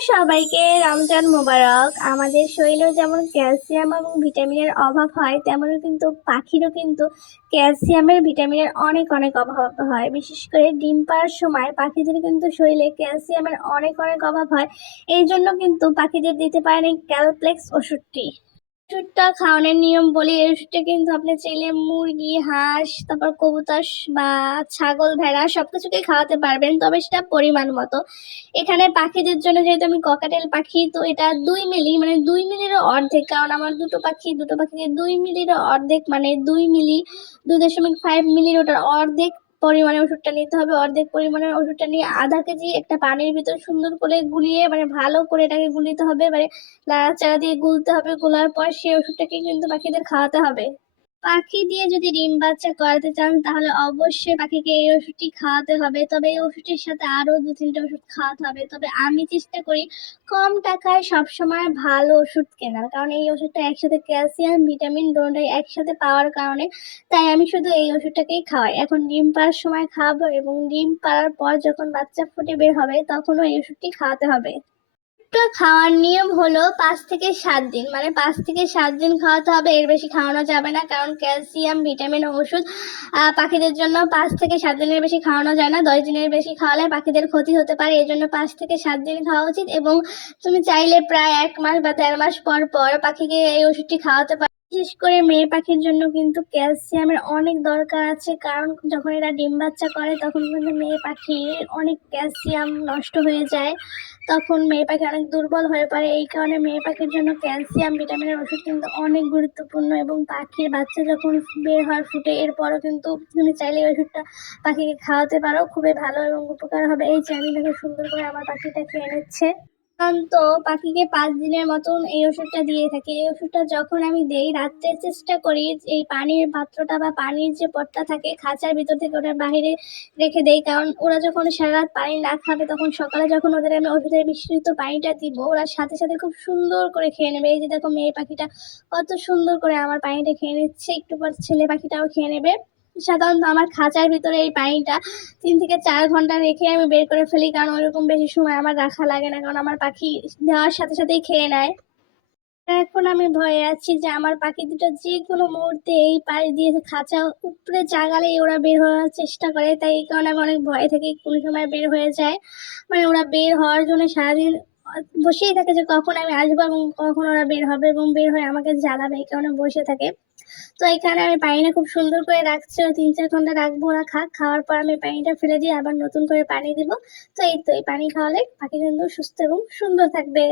সবাইকে রমজান মোবারক। আমাদের শরীরে যেমন ক্যালসিয়াম এবং ভিটামিনের অভাব হয়, তেমনও কিন্তু পাখিরও কিন্তু ক্যালসিয়ামের ভিটামিনের অনেক অনেক অভাব হয়। বিশেষ করে ডিম পাওয়ার সময় পাখিদের কিন্তু শরীরে ক্যালসিয়ামের অনেক অনেক অভাব হয়। এই জন্য কিন্তু পাখিদের দিতে পারেন এই ক্যালপ্লেক্স ওষুধটি। ওষুধটা খাওয়ানোর নিয়ম বলি, এই ওষুধটা কিন্তু আপনি চাইলে মুরগি, হাঁস, তারপর কবুতর বা ছাগল, ভেড়া সব কিছুকেই খাওয়াতে পারবেন, তবে সেটা পরিমাণ মতো। এখানে পাখিদের জন্য যেহেতু আমি ককাটেল পাখি, তো এটা দুই মিলি মানে দুই মিলিরও অর্ধেক, কারণ আমার দুটো পাখি, দুটো পাখিকে দুই মিলিরও অর্ধেক মানে দুই মিলি, দুই দশমিক ফাইভ মিলির ওটার অর্ধেক পরিমাণে ওষুধটা নিতে হবে, অর্ধেক পরিমাণে ওষুধটা নিয়ে আধা কেজি একটা পানির ভিতর সুন্দর করে গুলিয়ে মানে ভালো করে এটাকে গুলিতে হবে মানে নাড়াচাড়া দিয়ে গুলতে হবে, গোলার পর সেই ওষুধটাকে কিন্তু পাখিদের খাওয়াতে হবে। পাখি দিয়ে যদি ডিম বাচ্চা করাতে চান, তাহলে অবশ্যই পাখিকে এই ওষুধটি খাওয়াতে হবে। তবে এই ওষুধটির সাথে আরও দু তিনটে ওষুধ খাওয়াতে হবে। তবে আমি চেষ্টা করি কম টাকায় সবসময় ভালো ওষুধ কেনার। কারণ এই ওষুধটা একসাথে ক্যালসিয়াম, ভিটামিন দুটোই একসাথে পাওয়ার কারণে তাই আমি শুধু এই ওষুধটাকেই খাওয়াই। এখন ডিম পাড়ার সময় খাওয়াবো এবং ডিম পাড়ার পর যখন বাচ্চা ফুটে বের হবে, তখনও এই ওষুধটি খাওয়াতে হবে। ওষুধটা খাওয়ার নিয়ম হলো পাঁচ থেকে সাত দিন। মানে পাঁচ থেকে সাত দিন খাওয়াতে হবে, এর বেশি খাওয়ানো যাবে না। কারণ ক্যালসিয়াম, ভিটামিন ওষুধ পাখিদের জন্য পাঁচ থেকে সাত দিনের বেশি খাওয়ানো যায় না। দশ দিনের বেশি খাওয়ালে পাখিদের ক্ষতি হতে পারে, এই জন্য পাঁচ থেকে সাত দিন খাওয়া উচিত। এবং তুমি চাইলে প্রায় এক মাস বা দেড় মাস পর পর পাখিকে এই ওষুধটি খাওয়াতে পারো বিশেষ করে মেয়ে পাখির জন্য কিন্তু ক্যালসিয়ামের অনেক দরকার আছে। কারণ যখন এরা ডিম বাচ্চা করে, তখন কিন্তু মেয়ে পাখির অনেক ক্যালসিয়াম নষ্ট হয়ে যায়। তখন মেয়ে পাখি অনেক দুর্বল হয়ে পড়ে। এই কারণে মেয়ে পাখির জন্য ক্যালসিয়াম, ভিটামিনের ওষুধ কিন্তু অনেক গুরুত্বপূর্ণ এবং পাখির বাচ্চা যখন বের হয় ফুটে, এরপরও কিন্তু তুমি চাইলে ওষুধটা পাখিকে খাওয়াতে পারো। খুবই ভালো এবং উপকার হবে। এই যে আমি সুন্দর করে আমার পাখিটা খেয়ে নিচ্ছে। তো পাখিকে পাঁচ দিনের মতন এই ওষুধটা দিয়ে থাকি। এই ওষুধটা যখন আমি দেই, রাত্রে চেষ্টা করি এই পানির পাত্রটা বা পানির যে পটটা থাকে, খাঁচার ভিতর থেকে ওটা বাইরে রেখে দেই। কারণ ওরা যখন সারা রাত পানি না খাবে, তখন সকালে যখন ওদের আমি ওষুধের মিশ্রিত পানিটা দিব, ওরা সাথে সাথে খুব সুন্দর করে খেয়ে নেবে। এই যে দেখো মেয়ে পাখিটা কত সুন্দর করে আমার পানিটা খেয়ে নিচ্ছে। একটু পর ছেলে পাখিটাও খেয়ে নেবে। সাধারণত আমার খাঁচার ভিতরে এই পানিটা তিন থেকে চার ঘণ্টা রেখে আমি বের করে ফেলি, কারণ ওইরকম বেশি সময় আমার রাখা লাগে না, কারণ আমার পাখি দেওয়ার সাথে সাথেই খেয়ে নেয়। এখন আমি ভয়ে আছি যে আমার পাখি দুটো যে কোনো মুহূর্তে এই পাশ দিয়ে খাঁচা উপরে জাগালেই ওরা বের হওয়ার চেষ্টা করে, তাই এই কারণে অনেক ভয় থাকি, কোন সময় বের হয়ে যায়। মানে ওরা বের হওয়ার জন্য সারাদিন বসেই থাকে যে কখন আমি আসব এবং কখন ওরা বের হবে এবং বের হয়ে আমাকে জ্বালাবে, এই কারণে বসে থাকে। তো এখানে আমি পানিটা খুব সুন্দর করে রাখছি তিন চার ঘণ্টা রাখব ওরা খাক, খাওয়ার পর আমি পানিটা ফেলে দিয়ে আবার নতুন করে পানি দিব। তো এই তো এই পানি খাওয়ালে পাখি কিন্তু সুস্থ এবং সুন্দর থাকবে।